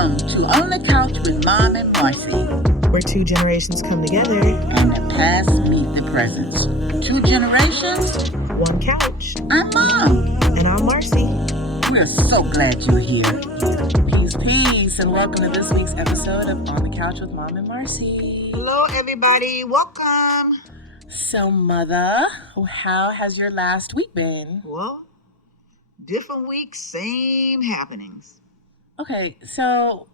Welcome to On the Couch with Mom and Marcy, where two generations come together and the past meet the present. Two generations, one couch. I'm Mom. And I'm Marcy. We're so glad you're here. Peace, and welcome to this week's episode of On the Couch with Mom and Marcy. Hello, everybody. Welcome. So, Mother, how has your last week been? Well, different weeks, same happenings. Okay, so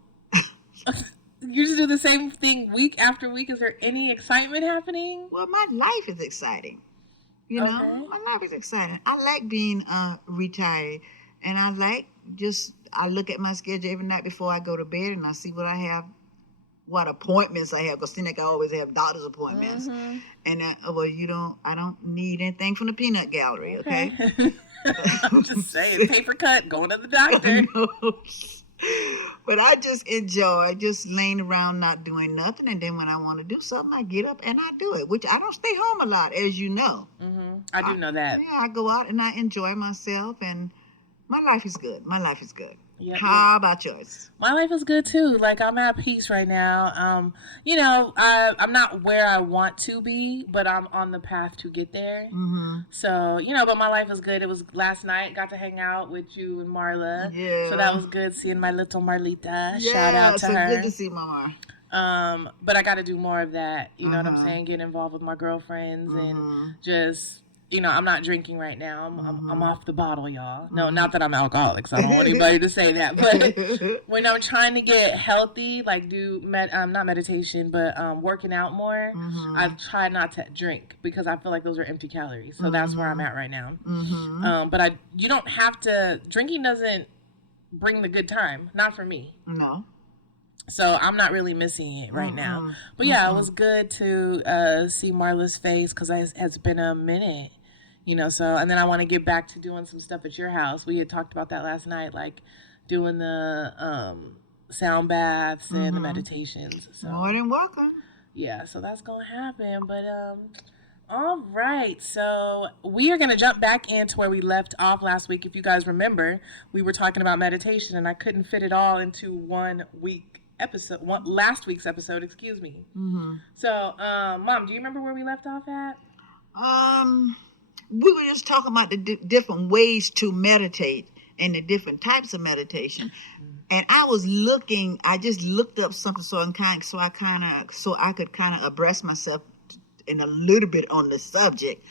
you just do the same thing week after week. Is there any excitement happening? Well, my life is exciting. You know, my life is exciting. I like being retired, and I look at my schedule every night before I go to bed, and I see what I have, what appointments I have. Because I always have doctor's appointments, and I don't need anything from the peanut gallery. Okay. I'm just saying, paper cut, going to the doctor. But I just enjoy just laying around not doing nothing, and then when I want to do something, I get up and I do it, which I don't stay home a lot, as you know. I do know that. Yeah, I go out and I enjoy myself, and my life is good. Yep. How about yours? My life is good too. Like, I'm at peace right now. I'm not where I want to be, but I'm on the path to get there. So, but my life is good. It was last night, got to hang out with you and Marla. Yeah. So that was good, seeing my little Marlita. Yeah, shout out to her. Yeah, so good to see Mama. But I got to do more of that. You know what I'm saying? Get involved with my girlfriends and just... I'm not drinking right now. I'm off the bottle, y'all. No, not that I'm alcoholic, so I don't want anybody to say that. But when I'm trying to get healthy, like do not meditation, but working out more, I try not to drink because I feel like those are empty calories. So that's where I'm at right now. But you don't have to. Drinking doesn't bring the good time. Not for me. No. So I'm not really missing it right now. But yeah, it was good to see Marla's face because it's been a minute, so, and then I want to get back to doing some stuff at your house. We had talked about that last night, like doing the sound baths and the meditations. So, more than welcome. Yeah, so that's going to happen. But, all right, so we are going to jump back into where we left off last week. If you guys remember, we were talking about meditation, and I couldn't fit it all into last week's episode, excuse me. So, Mom, do you remember where we left off at? We were just talking about the different ways to meditate and the different types of meditation. And I just looked up something so I could kind of abreast myself in a little bit on the subject.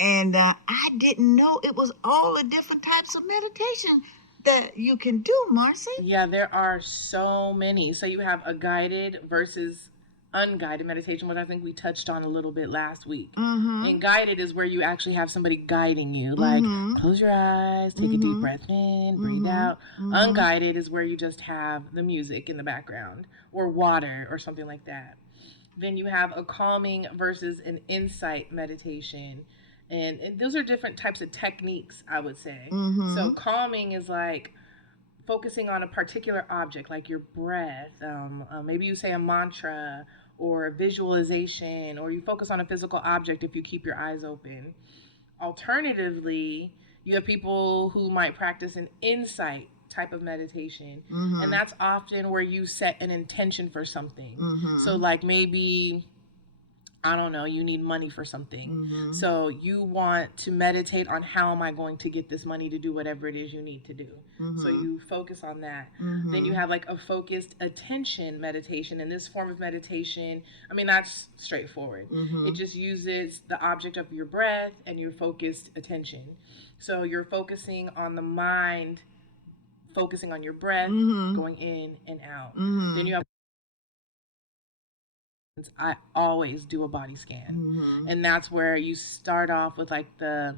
And I didn't know it was all the different types of meditation that you can do, Marcy. Yeah, there are so many. So you have a guided versus unguided meditation, which I think we touched on a little bit last week. And guided is where you actually have somebody guiding you, like close your eyes, take a deep breath in, breathe out. Unguided is where you just have the music in the background or water or something like that. Then you have a calming versus an insight meditation. And those are different types of techniques, I would say. So calming is like focusing on a particular object, like your breath. Maybe you say a mantra or a visualization, or you focus on a physical object if you keep your eyes open. Alternatively, you have people who might practice an insight type of meditation. And that's often where you set an intention for something. So like maybe... I don't know, you need money for something. So you want to meditate on how am I going to get this money to do whatever it is you need to do. So you focus on that. Then you have like a focused attention meditation. And this form of meditation, that's straightforward. It just uses the object of your breath and your focused attention. So you're focusing on the mind, focusing on your breath, going in and out. Then you have I always do a body scan. And that's where you start off with I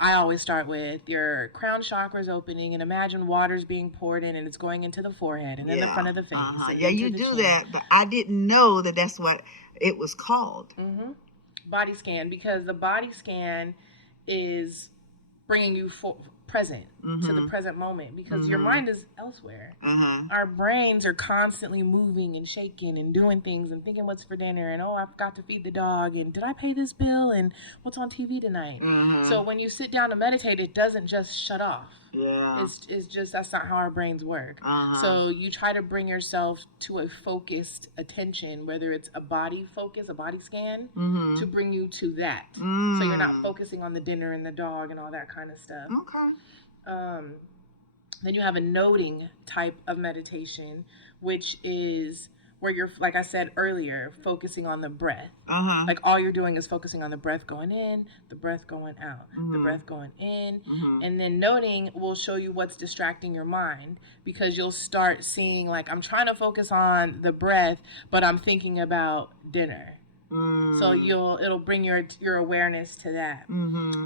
always start with your crown chakras opening and imagine water's being poured in and it's going into the forehead and then the front of the face. Yeah, you do that, but I didn't know that that's what it was called. Body scan, because the body scan is bringing you present. to the present moment, because your mind is elsewhere. Uh-huh. Our brains are constantly moving and shaking and doing things and thinking what's for dinner, and oh, I forgot to feed the dog, and did I pay this bill, and what's on TV tonight. So when you sit down to meditate, it doesn't just shut off. Yeah. It's just, that's not how our brains work. So you try to bring yourself to a focused attention, whether it's a body focus, a body scan, to bring you to that. So you're not focusing on the dinner and the dog and all that kind of stuff. Okay. Then you have a noting type of meditation, which is where you're, like I said earlier, focusing on the breath. Like all you're doing is focusing on the breath going in, the breath going out, the breath going in. And then noting will show you what's distracting your mind, because you'll start seeing, like, I'm trying to focus on the breath, but I'm thinking about dinner. So it'll bring your awareness to that.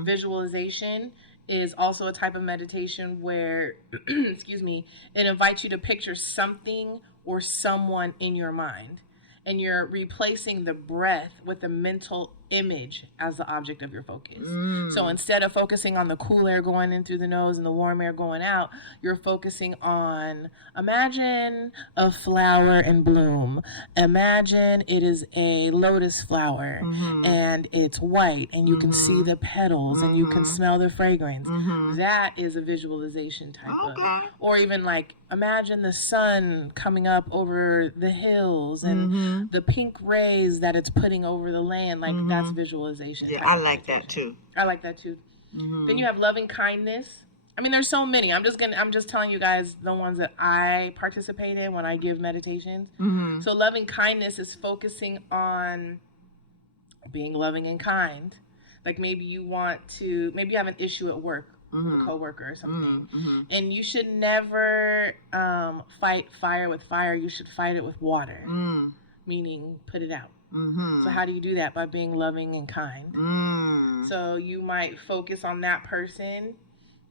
Visualization is also a type of meditation where, excuse me, it invites you to picture something or someone in your mind, and you're replacing the breath with a mental image as the object of your focus. So instead of focusing on the cool air going in through the nose and the warm air going out, you're focusing on, imagine a flower in bloom. Imagine it is a lotus flower and it's white, and you can see the petals and you can smell the fragrance. That is a visualization type of. Or even like, imagine the sun coming up over the hills and the pink rays that it's putting over the land. Like, that's visualization. Yeah, I like that too. I like that too. Then you have loving kindness. I mean, there's so many. I'm just telling you guys the ones that I participate in when I give meditations. So loving kindness is focusing on being loving and kind. Like maybe you have an issue at work with a coworker or something, and you should never fight fire with fire. You should fight it with water, meaning put it out. So how do you do that? By being loving and kind. So you might focus on that person,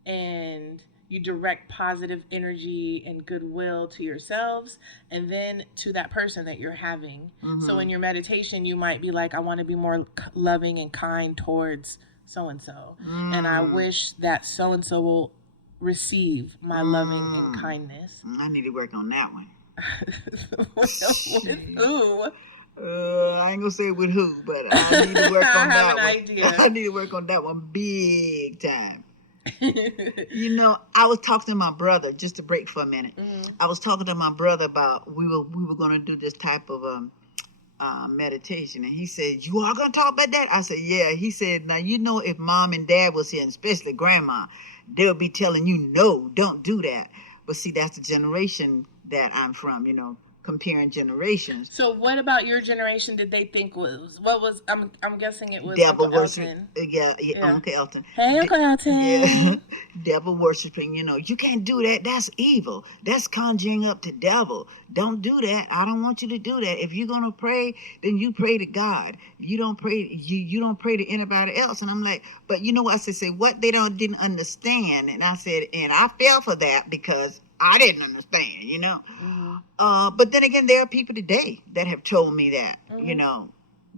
and you direct positive energy and goodwill to yourselves and then to that person that you're having. So in your meditation, you might be like, I want to be more loving and kind towards so-and-so. And I wish that so-and-so will receive my loving and kindness. I need to work on that one. With who? I ain't gonna say with who, but I need to work on that one. I have an idea. I need to work on that one big time. You know, I was talking to my brother, just to break for a minute. I was talking to my brother about we were gonna do this type of meditation, and he said, "You are gonna talk about that?" I said, "Yeah." He said, "Now you know, if mom and dad was here, and especially grandma, they'll be telling you, no, don't do that." But see, that's the generation that I'm from, you know, comparing generations. So what about your generation did they think was, I'm guessing it was Devil Uncle worshiping. Elton. Yeah, Uncle Elton. Hey, Uncle Elton. Yeah. Devil worshiping, you know, you can't do that. That's evil. That's conjuring up to devil. Don't do that. I don't want you to do that. If you're gonna pray, then you pray to God. You don't pray. You don't pray to anybody else. And I'm like, but you know what I said? Say what they didn't understand. And I said, and I fell for that because I didn't understand, you know. But then again, there are people today that have told me that, you know,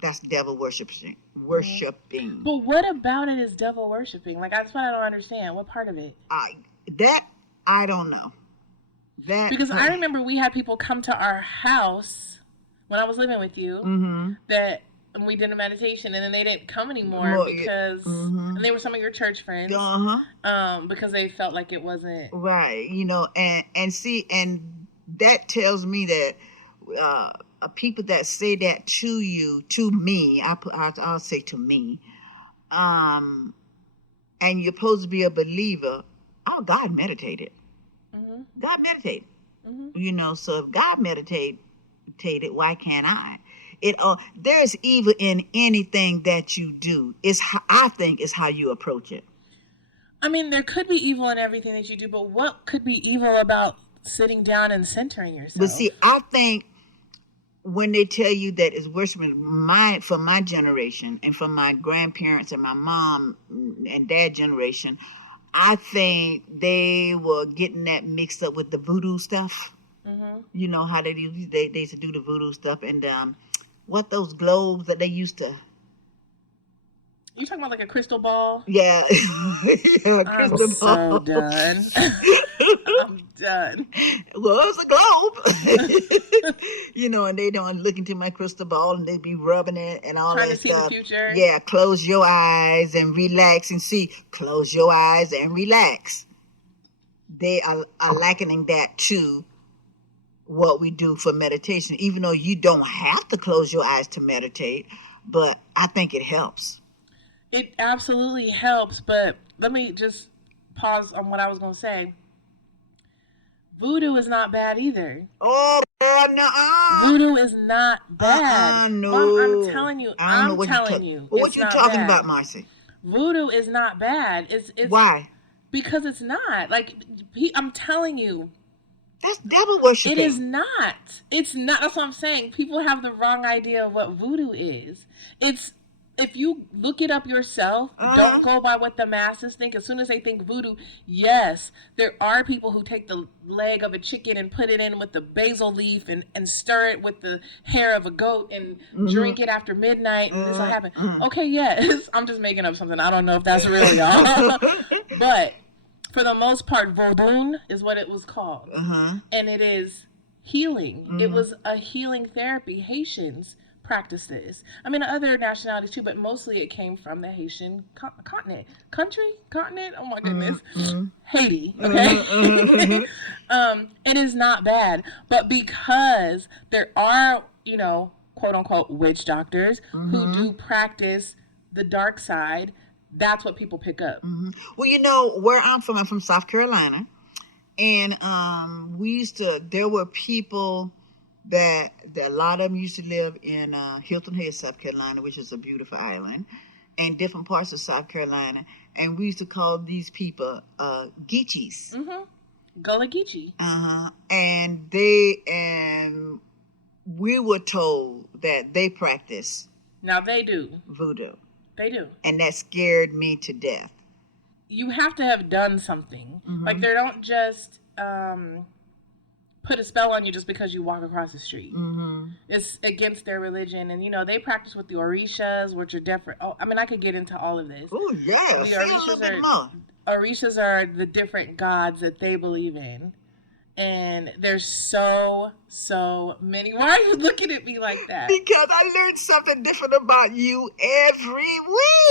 that's devil worshiping. But what about it is devil worshiping? Like, that's what I don't understand. What part of it? I don't know. Because I remember we had people come to our house when I was living with you that we did a meditation, and then they didn't come anymore because and they were some of your church friends because they felt like it wasn't right, you know, and see, and that tells me that people that say that to me, I'll say to me, and you're supposed to be a believer. Oh, God meditated. God meditated. You know, so if God meditated, why can't I? There's evil in anything that you do. I think it's how you approach it. I mean, there could be evil in everything that you do, but what could be evil about sitting down and centering yourself? But see, I think when they tell you that it's worshiping, for my generation and for my grandparents and my mom and dad generation, I think they were getting that mixed up with the voodoo stuff. You know how they used to do the voodoo stuff, and what those globes that they used to. You talking about like a crystal ball? Yeah, yeah, I'm crystal so ball. done. I'm done. Well, it's a globe. And they don't look into my crystal ball and they be rubbing it and all Trying that to see the stuff. future. Yeah, close your eyes and relax and see. Close your eyes and relax. They are likening that to what we do for meditation, even though you don't have to close your eyes to meditate, but I think it helps. It absolutely helps, but let me just pause on what I was going to say. Voodoo is not bad either. Oh, girl, no. Voodoo is not bad. No. Mom, I'm telling you, I don't know what what it's you not talking bad. about, Marcy. Voodoo is not bad. It's Why? Because it's not. Like, I'm telling you. That's devil worshiping. It is not. It's not. That's what I'm saying. People have the wrong idea of what voodoo is. If you look it up yourself, don't go by what the masses think. As soon as they think voodoo, yes, there are people who take the leg of a chicken and put it in with the basil leaf and stir it with the hair of a goat and drink it after midnight and this will happen. Okay, yes. I'm just making up something. I don't know if that's real, y'all. But for the most part, Vodun is what it was called. And it is healing. It was a healing therapy. Haitians practice this. I mean, other nationalities too, but mostly it came from the Haitian continent. Oh my goodness. Haiti, okay? It is not bad. But because there are, quote unquote, witch doctors who do practice the dark side, that's what people pick up. Well, where I'm from South Carolina. And there were people that a lot of them used to live in Hilton Head, South Carolina, which is a beautiful island, and different parts of South Carolina. And we used to call these people Geechees. Gullah Geechee. And we were told that they practice. Now they do. Voodoo. They do. And that scared me to death. You have to have done something. Like, they don't just put a spell on you just because you walk across the street. It's against their religion. And, they practice with the Orishas, which are different. Oh, I mean, I could get into all of this. Oh, yeah. The Orishas are the different gods that they believe in. And there's so many. Why are you looking at me like that? Because I learned something different about you every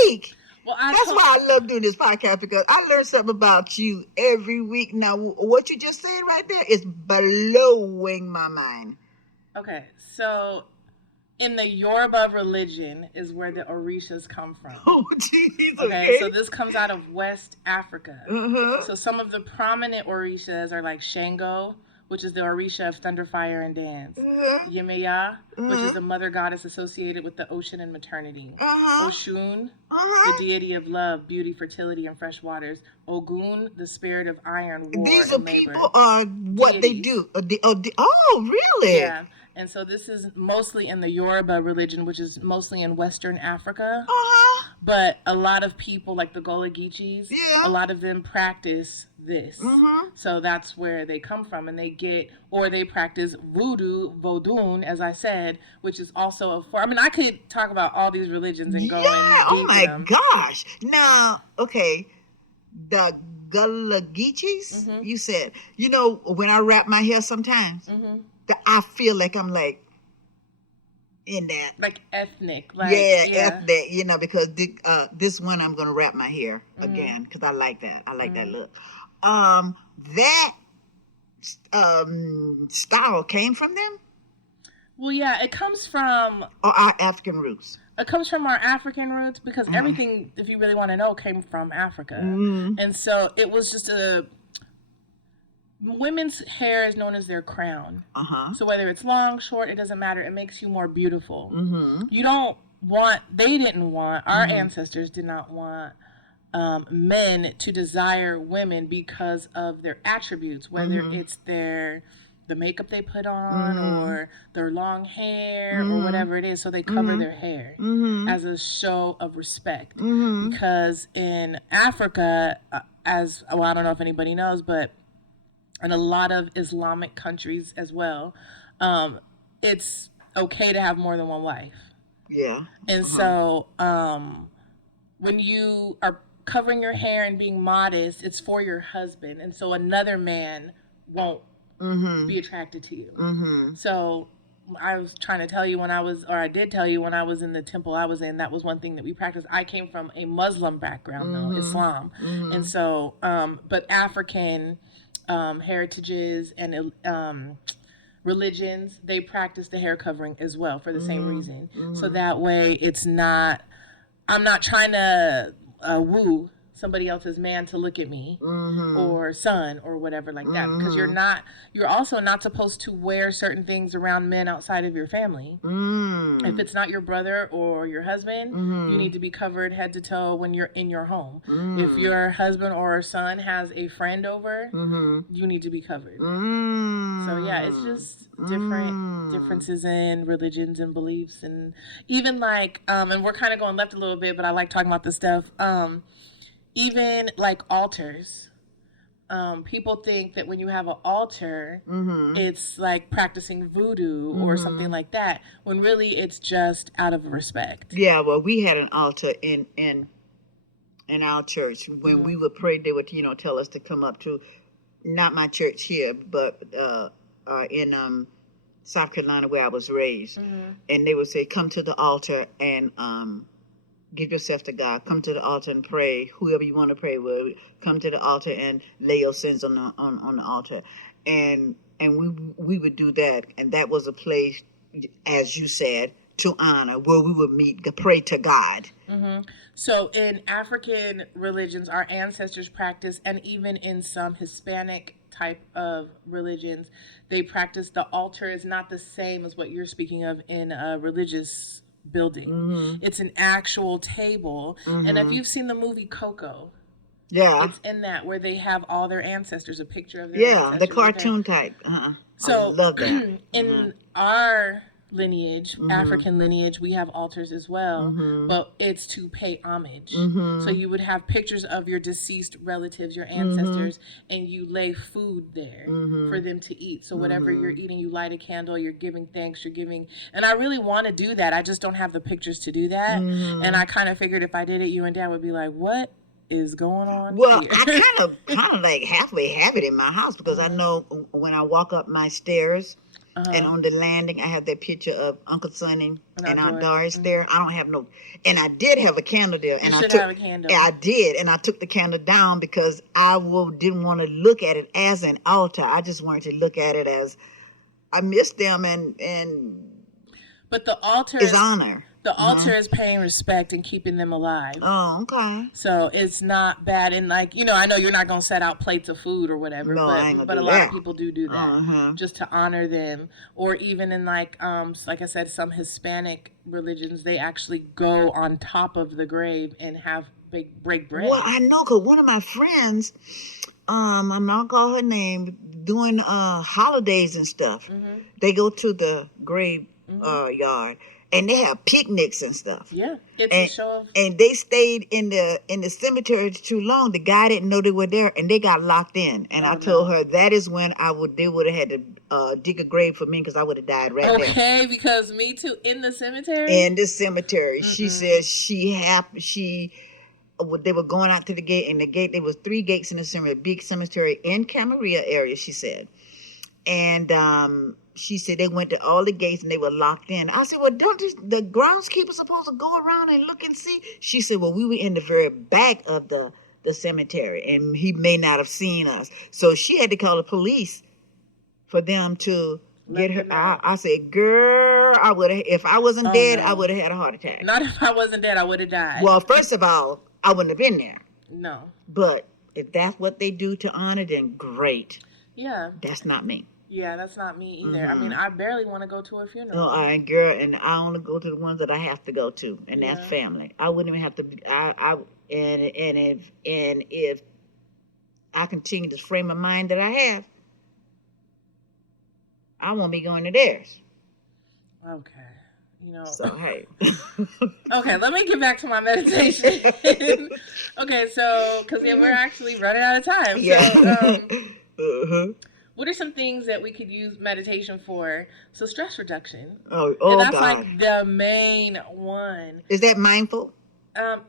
week. Well, that's why I love doing this podcast, because I learn something about you every week. Now, what you just said right there is blowing my mind. Okay, so in the Yoruba religion is where the Orishas come from. Oh, jeez. Okay, so this comes out of West Africa. So some of the prominent Orishas are like Shango, which is the Orisha of thunder, fire, and dance. Yemeya, which is the mother goddess associated with the ocean and maternity. Oshun, the deity of love, beauty, fertility, and fresh waters. Ogun, the spirit of iron, war, These and are labor. People are what deities. They do. Oh, really? Yeah. And so this is mostly in the Yoruba religion, which is mostly in Western Africa. But a lot of people, like the Gullah Geechees, a lot of them practice this. So that's where they come from. And they practice voodoo, vodun, as I said, which is also I could talk about all these religions and go in deep. Oh my gosh. Now, okay, the Gullah Geechees, you said, when I wrap my hair sometimes, I feel like I'm like in that. Like ethnic. Ethnic, because this one I'm going to wrap my hair again, because I like that. I like that look. That style came from them? Well, yeah, it comes from... Or our African roots? It comes from our African roots because everything, if you really want to know, came from Africa. And so it was just women's hair is known as their crown. So whether it's long, short, it doesn't matter. It makes you more beautiful. They didn't want, our ancestors did not want men to desire women because of their attributes, whether it's the makeup they put on or their long hair or whatever it is. So they cover their hair as a show of respect. Because in Africa, I don't know if anybody knows, but in a lot of Islamic countries as well, it's okay to have more than one wife. Yeah. And so when you are covering your hair and being modest, it's for your husband, and so another man won't be attracted to you. So I was trying to tell you when I was, or I did tell you when I was in the temple I was in, that was one thing that we practiced. I came from a Muslim background, though, Islam, and so, but African heritages and religions, they practice the hair covering as well for the same reason. So that way, it's not. I'm not trying to woo somebody else's man to look at me or son or whatever like that, because you're also not supposed to wear certain things around men outside of your family. If it's not your brother or your husband, you need to be covered head to toe when you're in your home. If your husband or son has a friend over, you need to be covered. So yeah, it's just differences in religions and beliefs, and even like and we're kind of going left a little bit, but I like talking about this stuff. Even like altars, people think that when you have an altar, it's like practicing voodoo or something like that, when really it's just out of respect. Yeah, well, we had an altar in our church. When we would pray, they would tell us to come up to, not my church here, but in South Carolina where I was raised, and they would say, come to the altar and give yourself to God. Come to the altar and pray. Whoever you want to pray with, come to the altar and lay your sins on the altar. And we would do that, and that was a place, as you said, to honor, where we would meet, pray to God. So in African religions, our ancestors practice, and even in some Hispanic type of religions, they practice. The altar is not the same as what you're speaking of in a religious building. It's an actual table, and if you've seen the movie Coco, it's in that where they have all their ancestors, a picture of their ancestors. The cartoon type. So I love that. In our lineage, African lineage, we have altars as well, but it's to pay homage. So you would have pictures of your deceased relatives, your ancestors, and you lay food there for them to eat. So whatever you're eating, you light a candle, you're giving thanks, you're giving. And I really want to do that. I just don't have the pictures to do that. And I kind of figured if I did it, you and Dad would be like, what is going on Well, here? I kind of like halfway have it in my house, because I know when I walk up my stairs, and on the landing, I have that picture of Uncle Sonny and Aunt Doris there. I don't have no, and I did have a candle there, and You should have a candle. I did, and I took the candle down because I didn't want to look at it as an altar. I just wanted to look at it as I miss them, and But the altar is honor. The altar is paying respect and keeping them alive. Oh, okay. So it's not bad. And like, I know you're not going to set out plates of food or whatever, but a lot of people do that just to honor them. Or even in like I said, some Hispanic religions, they actually go on top of the grave and break bread. Well, I know, because one of my friends, I'm not call her name, doing holidays and stuff. They go to the grave yard. And they have picnics and stuff. Yeah, it's a show of. And they stayed in the cemetery too long. The guy didn't know they were there, and they got locked in. And I told her that is when they would have had to dig a grave for me, because I would have died right there. Okay, because me too, in the cemetery. In the cemetery, she said they were going out to the gate, and the gate, there was 3 gates in the cemetery, big cemetery in Camarillo area, she said. And she said they went to all the gates and they were locked in. I said, well, don't the groundskeeper supposed to go around and look and see? She said, well, we were in the very back of the cemetery, and he may not have seen us. So she had to call the police for them to get her out. I said, girl, I would have, if I wasn't dead, I would have had a heart attack. Not if I wasn't dead, I would have died. Well, first of all, I wouldn't have been there. No. But if that's what they do to honor, then great. Yeah. That's not me. Yeah, that's not me either. I mean, I barely want to go to a funeral. No, girl, and I only go to the ones that I have to go to, and that's family. I wouldn't even have to. If I continue this frame of mind that I have, I won't be going to theirs. Okay. So hey. Okay, let me get back to my meditation. Okay, so because we're actually running out of time. Yeah. So, what are some things that we could use meditation for? So stress reduction. Oh, and that's God. like the main one. Is that mindful?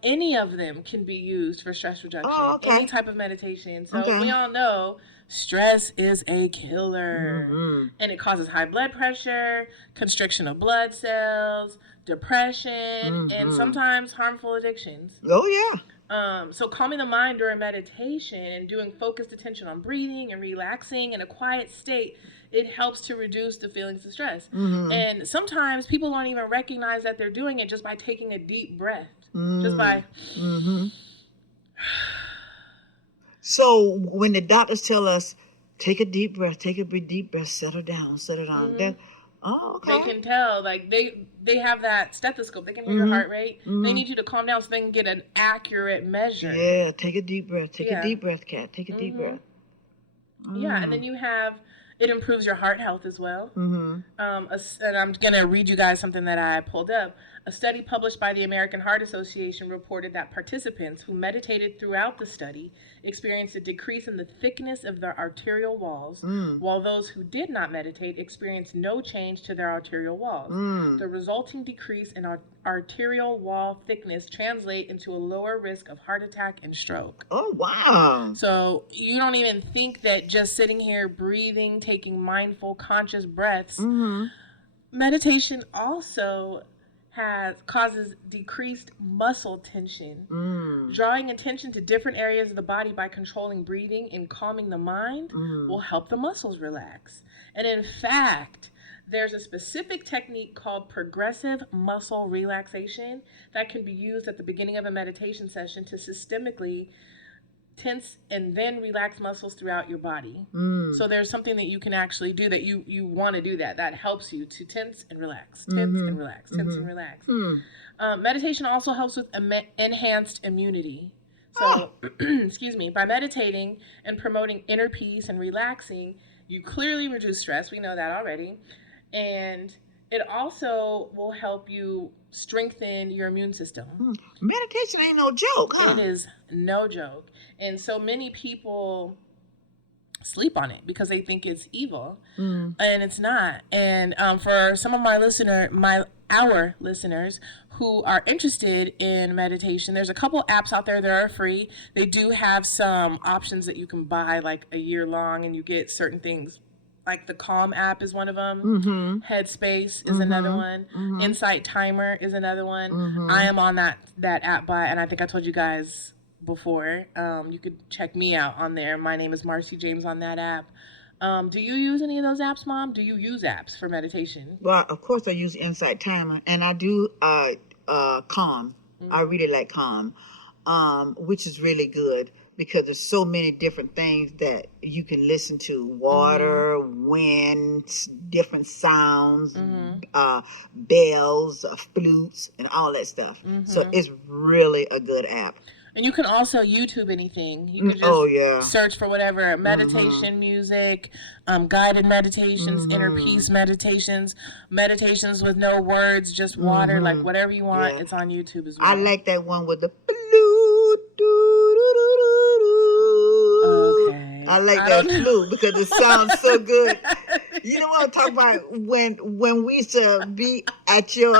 Any of them can be used for stress reduction. Oh, okay. Any type of meditation. So Okay. we all know stress is a killer. Mm-hmm. And it causes high blood pressure, constriction of blood cells, depression, and sometimes harmful addictions. Oh, yeah. So calming the mind during meditation and doing focused attention on breathing and relaxing in a quiet state, it helps to reduce the feelings of stress. And sometimes people don't even recognize that they're doing it just by taking a deep breath. Just by... So when the doctors tell us, take a deep breath, settle down. Then, oh, okay. They can tell, like, they have that stethoscope. They can hear your heart rate. They need you to calm down so they can get an accurate measure. Yeah, take a deep breath. Take a deep breath, Kat. Take a deep breath. Yeah, and then you have, it improves your heart health as well. And I'm going to read you guys something that I pulled up. A study published by the American Heart Association reported that participants who meditated throughout the study experienced a decrease in the thickness of their arterial walls, while those who did not meditate experienced no change to their arterial walls. The resulting decrease in arterial wall thickness translate into a lower risk of heart attack and stroke. Oh, wow. So you don't even think that just sitting here breathing, taking mindful, conscious breaths, meditation also causes decreased muscle tension. Drawing attention to different areas of the body by controlling breathing and calming the mind will help the muscles relax. And in fact, there's a specific technique called progressive muscle relaxation that can be used at the beginning of a meditation session to systemically tense and then relax muscles throughout your body. So there's something that you can actually do that you want to do that helps you to tense and relax, tense and relax, tense and relax. Meditation also helps with enhanced immunity. So, excuse me, by meditating and promoting inner peace and relaxing, you clearly reduce stress. We know that already. And it also will help you strengthen your immune system. Meditation ain't no joke, huh? It is no joke. And so many people sleep on it because they think it's evil, and it's not. And for some of our listeners who are interested in meditation, there's a couple apps out there that are free. They do have some options that you can buy like a year long, and you get certain things. Like the Calm app is one of them. Headspace is another one. Insight Timer is another one. I am on that app and I think I told you guys before. You could check me out on there. My name is Marcy James on that app. Do you use any of those apps, Mom? Do you use apps for meditation? Well, of course I use Insight Timer, and I do Calm. I really like Calm, which is really good. Because there's so many different things that you can listen to. Water, wind, different sounds, bells, flutes, and all that stuff. So it's really a good app. And you can also YouTube anything. You can just search for whatever, meditation music, guided meditations, inner peace meditations, meditations with no words, just water, like whatever you want. It's on YouTube as well. I like that one with the flute. Okay. I like that flute because it sounds so good. You know what I'm talking about? When we used to be at your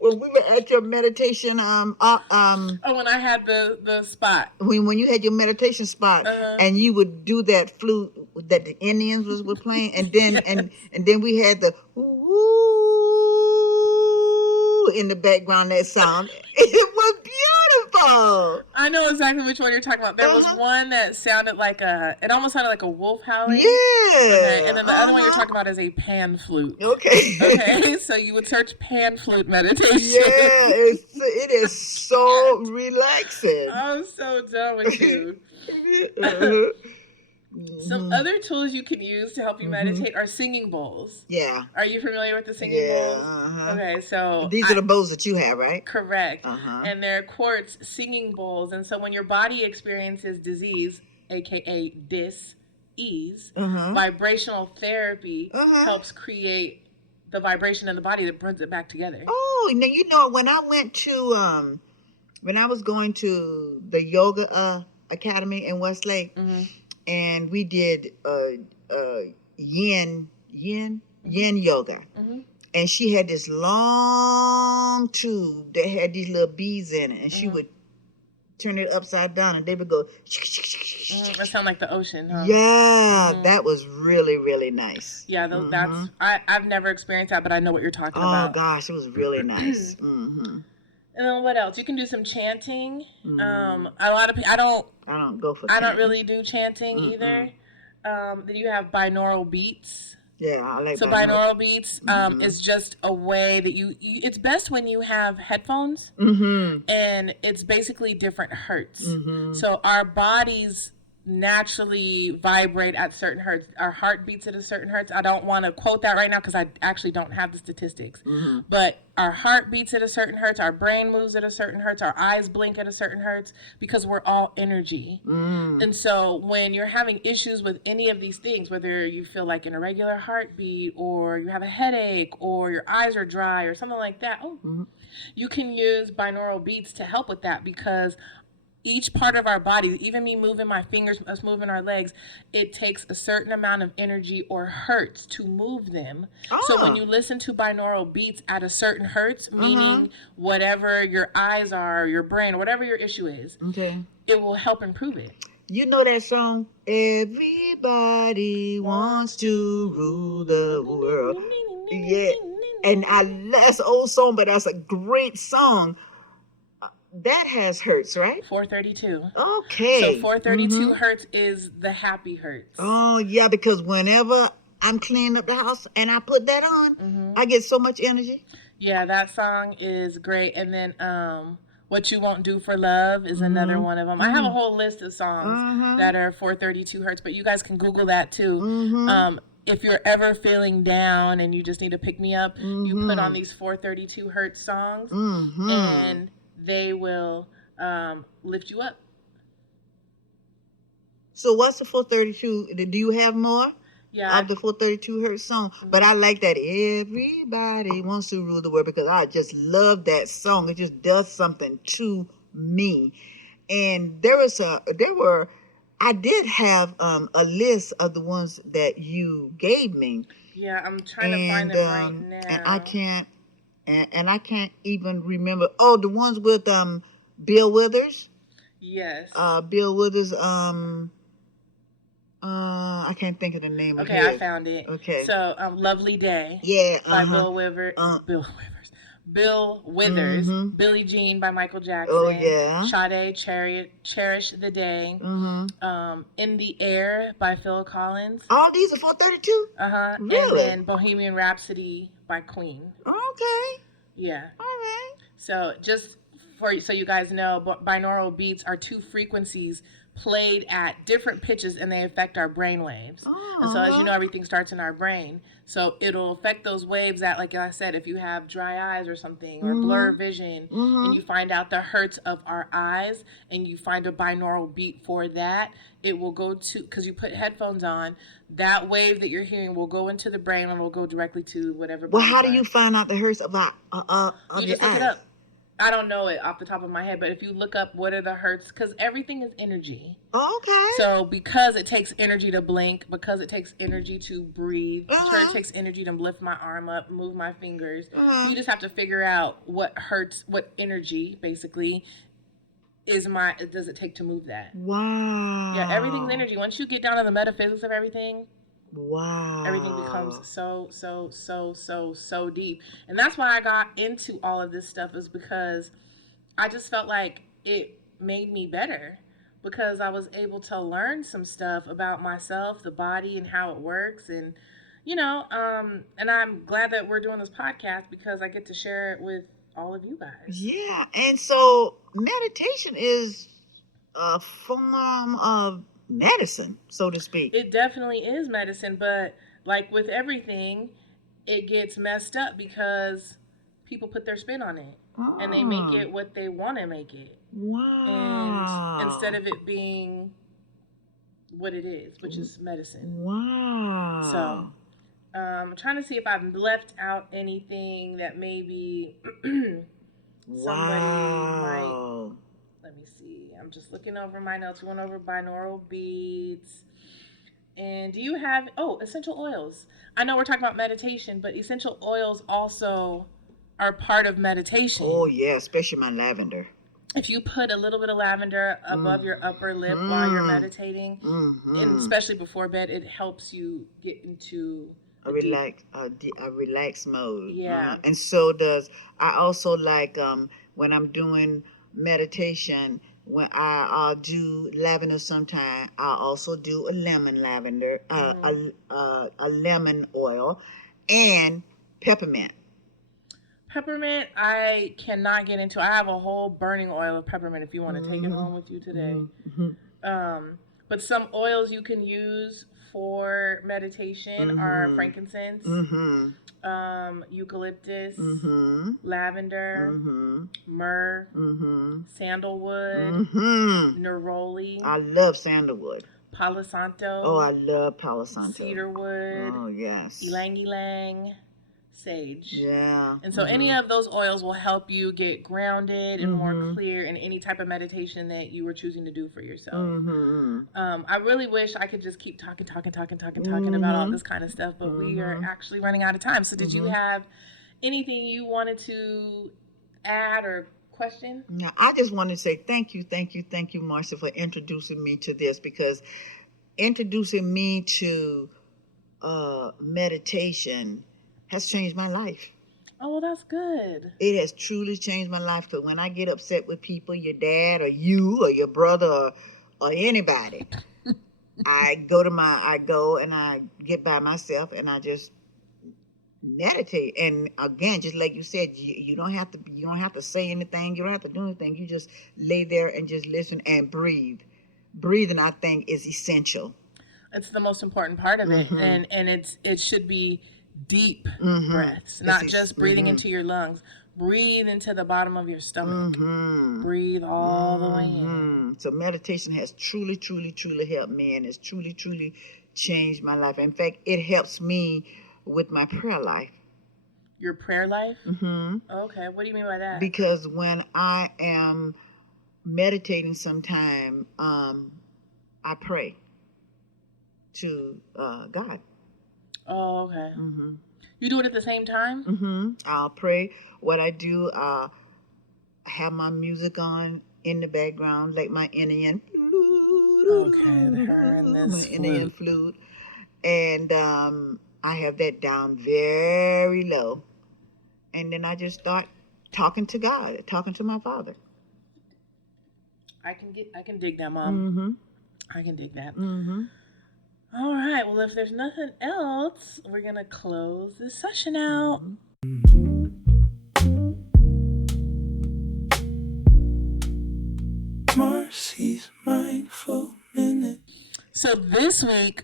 when we were at your meditation when I had the spot. When you had your meditation spot and you would do that flute that the Indians were playing, and then and then we had the woo in the background, that sound. It was beautiful. I know exactly which one you're talking about. There was one that sounded like it almost sounded like a wolf howling. Yeah. Okay. And then the other one you're talking about is a pan flute. Okay. Okay. So you would search pan flute meditation. Yeah, it is so relaxing. I'm so done with you. Some other tools you can use to help you meditate are singing bowls. Yeah. Are you familiar with the singing bowls? Okay, so these are the bowls that you have, right? Correct. And they're quartz singing bowls. And so when your body experiences disease, aka dis-ease, vibrational therapy helps create the vibration in the body that brings it back together. Oh, now you know when I went to when I was going to the yoga academy in Westlake. And we did yin yoga, and she had this long tube that had these little beads in it, and she would turn it upside down, and they would go. That sound like the ocean, huh? Yeah, that was really, really nice. Yeah, that's I've never experienced that, but I know what you're talking about. Oh gosh, it was really nice. And then what else? You can do some chanting. A lot of people, I don't go for. I don't really do chanting either. Then you have binaural beats. Yeah, I like so binaural beats is just a way that you it's best when you have headphones, and it's basically different hertz. So our bodies naturally vibrate at certain hertz. Our heart beats at a certain hertz. I don't want to quote that right now because I actually don't have the statistics. But our heart beats at a certain hertz. Our brain moves at a certain hertz. Our eyes blink at a certain hertz because we're all energy. And so when you're having issues with any of these things, whether you feel like an irregular heartbeat or you have a headache or your eyes are dry or something like that, you can use binaural beats to help with that, because each part of our body, even me moving my fingers, us moving our legs, it takes a certain amount of energy or hertz to move them. So when you listen to binaural beats at a certain hertz, meaning whatever your eyes are, your brain, whatever your issue is, it will help improve it. You know that song? Everybody wants to rule the world. Yeah. And that's an old song, but that's a great song. That has hertz, right? 432. Okay. So 432 hertz is the happy hertz. Oh, yeah, because whenever I'm cleaning up the house and I put that on, I get so much energy. Yeah, that song is great. And then What You Won't Do for Love is another one of them. I have a whole list of songs that are 432 hertz, but you guys can Google that too. If you're ever feeling down and you just need to pick me up, you put on these 432 hertz songs and they will lift you up. So what's the 432? Do you have more? Yeah. Of the 432 hertz song? But I like that Everybody Wants to Rule the World, because I just love that song. It just does something to me. And I did have a list of the ones that you gave me. Yeah, I'm trying to find them right now. And I can't. And I can't even remember. Oh, the ones with Bill Withers. Yes. Bill Withers. I can't think of the name. Okay, I found it. Okay. So, Lovely Day. Yeah. By Bill Withers. Billie Jean by Michael Jackson. Oh yeah. Sade, Cherish the Day. In the Air by Phil Collins. All these are 432. Really? And then Bohemian Rhapsody by Queen. Okay. Yeah. All right. So just so you guys know, binaural beats are two frequencies played at different pitches, and they affect our brain waves. And so, as you know, everything starts in our brain. So it'll affect those waves that, like I said, if you have dry eyes or something, or blur vision, and you find out the hertz of our eyes, and you find a binaural beat for that, it will go to, because you put headphones on, that wave that you're hearing will go into the brain and will go directly to whatever. Well, how do you find out the hertz of you just look it up. I don't know it off the top of my head, but if you look up what are the hertz, because everything is energy. Okay. So because it takes energy to blink, because it takes energy to breathe, it takes energy to lift my arm up, move my fingers, you just have to figure out what hertz, what energy, basically, does it take to move that. Wow. Yeah, everything's energy. Once you get down to the metaphysics of everything, wow, everything becomes so deep. And that's why I got into all of this stuff, is because I just felt like it made me better, because I was able to learn some stuff about myself, the body, and how it works. And and I'm glad that we're doing this podcast, because I get to share it with all of you guys. Yeah. And so meditation is a form of medicine, so to speak. It definitely is medicine, but like with everything, it gets messed up because people put their spin on it, and they make it what they want to make it. Wow. And instead of it being what it is, which is medicine. Wow. So I'm trying to see if I've left out anything that maybe somebody might. Let me see. I'm just looking over my notes. We went over binaural beats. And do you have essential oils? I know we're talking about meditation, but essential oils also are part of meditation. Oh yeah, especially my lavender. If you put a little bit of lavender above your upper lip while you're meditating, and especially before bed, it helps you get into a relaxed mode. Yeah. And so does I also like when I'm doing meditation. When I'll do lavender sometime, I'll also do a lemon lavender, a lemon oil, and peppermint. Peppermint, I cannot get into. I have a whole burning oil of peppermint if you want to take it home with you today. But some oils you can use for meditation are frankincense, eucalyptus, lavender, myrrh, sandalwood, neroli. I love sandalwood. Palo Santo. Oh, I love Palo Santo. Cedarwood. Oh, yes. Ylang ylang. Sage. Yeah. And so any of those oils will help you get grounded and more clear in any type of meditation that you were choosing to do for yourself. I really wish I could just keep talking about all this kind of stuff, but we are actually running out of time. So did you have anything you wanted to add or question? Yeah, I just want to say thank you, Marcia, for introducing me to this, because introducing me to meditation has changed my life. Oh, that's good. It has truly changed my life, because when I get upset with people, your dad or you or your brother or anybody, I go and I get by myself and I just meditate. And again, just like you said, you don't have to say anything, you don't have to do anything. You just lay there and just listen and breathe. Breathing, I think, is essential. It's the most important part of it, and it should be deep breaths, not just breathing into your lungs. Breathe into the bottom of your stomach. Breathe all the way in. So meditation has truly helped me, and it's truly changed my life. In fact, it helps me with my prayer life. Your prayer life? Okay, what do you mean by that? Because when I am meditating sometime, I pray to God. Oh, okay. You do it at the same time? I'll pray. What I do, I have my music on in the background, like my Indian flute. Okay, her and this my Indian flute. And I have that down very low. And then I just start talking to God, talking to my Father. I can dig that, Mom. I can dig that. All right. Well, if there's nothing else, we're going to close this session out. Marcy's Mindful Minute. So this week,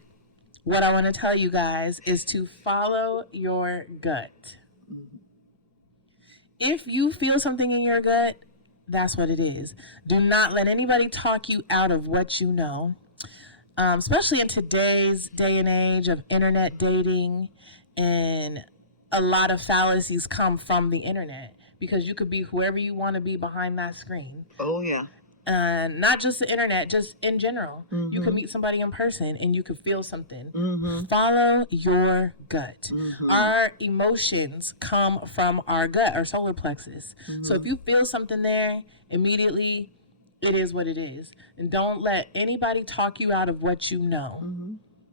what I want to tell you guys is to follow your gut. If you feel something in your gut, that's what it is. Do not let anybody talk you out of what you know. Especially in today's day and age of internet dating, and a lot of fallacies come from the internet, because you could be whoever you want to be behind that screen. Oh, yeah. Not just the internet, just in general. You could meet somebody in person and you could feel something. Follow your gut. Our emotions come from our gut, our solar plexus. So if you feel something there, immediately, it is what it is. And don't let anybody talk you out of what you know.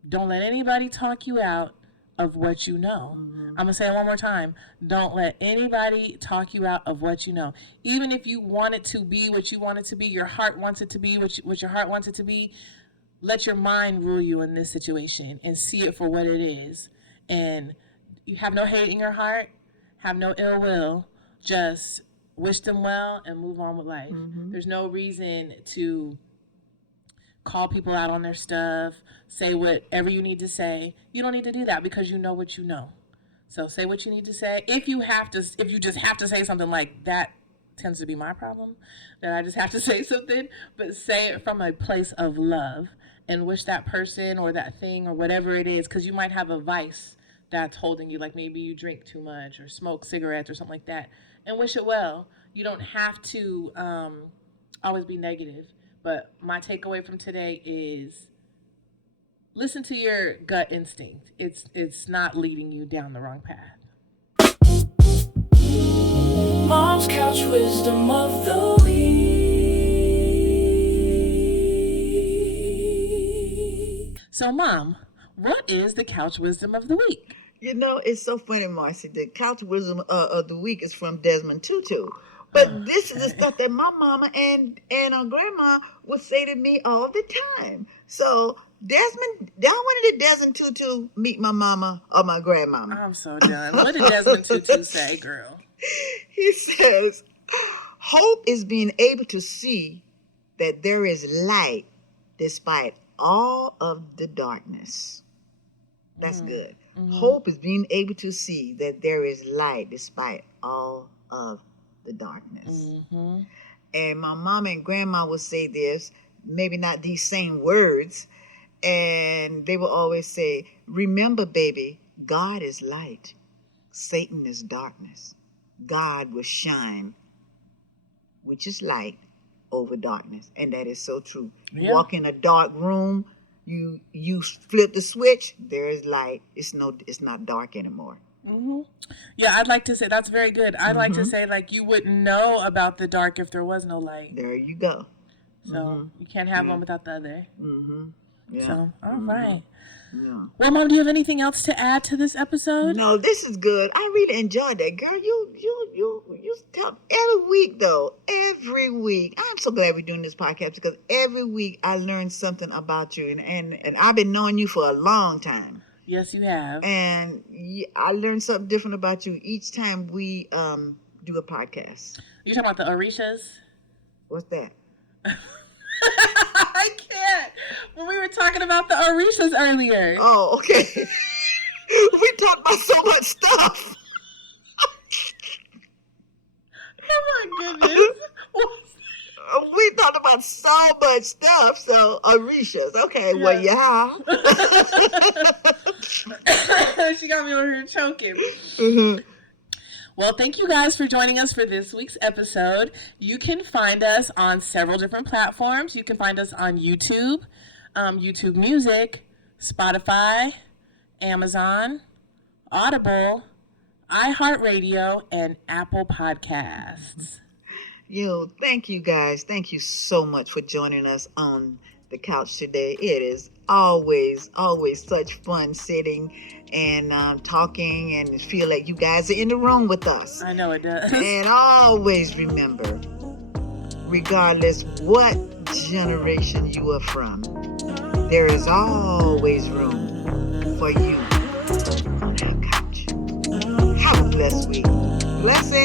Don't let anybody talk you out of what you know. I'm going to say it one more time. Don't let anybody talk you out of what you know. Even if you want it to be what you want it to be, your heart wants it to be what your heart wants it to be, let your mind rule you in this situation and see it for what it is. And you have no hate in your heart, have no ill will, just wish them well and move on with life. There's no reason to call people out on their stuff, say whatever you need to say. You don't need to do that, because you know what you know. So say what you need to say. If you just have to say something, like that tends to be my problem, that I just have to say something, but say it from a place of love and wish that person or that thing or whatever it is, because you might have a vice that's holding you, like maybe you drink too much or smoke cigarettes or something like that, and wish it well. You don't have to always be negative. But my takeaway from today is listen to your gut instinct. It's not leading you down the wrong path. Mom's Couch Wisdom of the Week. So, Mom, what is the couch wisdom of the week? You know, it's so funny, Marcy. The couch wisdom of the week is from Desmond Tutu. But this is the stuff that my mama and grandma would say to me all the time. So, Desmond, when did Desmond Tutu meet my mama or my grandmama? I'm so done. What did Desmond Tutu say, girl? He says, hope is being able to see that there is light despite all of the darkness. That's good. Mm-hmm. Hope is being able to see that there is light despite all of the darkness. Mm-hmm. And my mom and grandma would say this, maybe not these same words, and they will always say, remember, baby, God is light. Satan is darkness. God will shine, which is light, over darkness. And that is so true. You walk in a dark room, you flip the switch, there is light. It's not dark anymore. Mm-hmm. Yeah, I'd like to say that's very good. I'd like to say, like, you wouldn't know about the dark if there was no light. There you go. So you can't have one without the other. Mm-hmm. Yeah. So, all right. Yeah. Well, Mom, do you have anything else to add to this episode? No, this is good. I really enjoyed that, girl. You tell every week though. Every week. I'm so glad we're doing this podcast because every week I learn something about you, and I've been knowing you for a long time. Yes, you have. And I learned something different about you each time we do a podcast. You talking about the Orishas? What's that? I can't. When we were talking about the Orishas earlier. Oh, okay. We talked about so much stuff. Oh my goodness. We talked about so much stuff. So Orishas. Okay, yeah. Well, yeah. She got me over here choking. Mm-hmm. Well, thank you guys for joining us for this week's episode. You can find us on several different platforms. You can find us on YouTube, YouTube Music, Spotify, Amazon, Audible, iHeartRadio, and Apple Podcasts. Yo, thank you guys. Thank you so much for joining us on the couch today. It is always such fun sitting and talking and feel like you guys are in the room with us. I know it does. And always remember, regardless what generation you are from, there is always room for you on our couch. Have a blessed week. Blessings.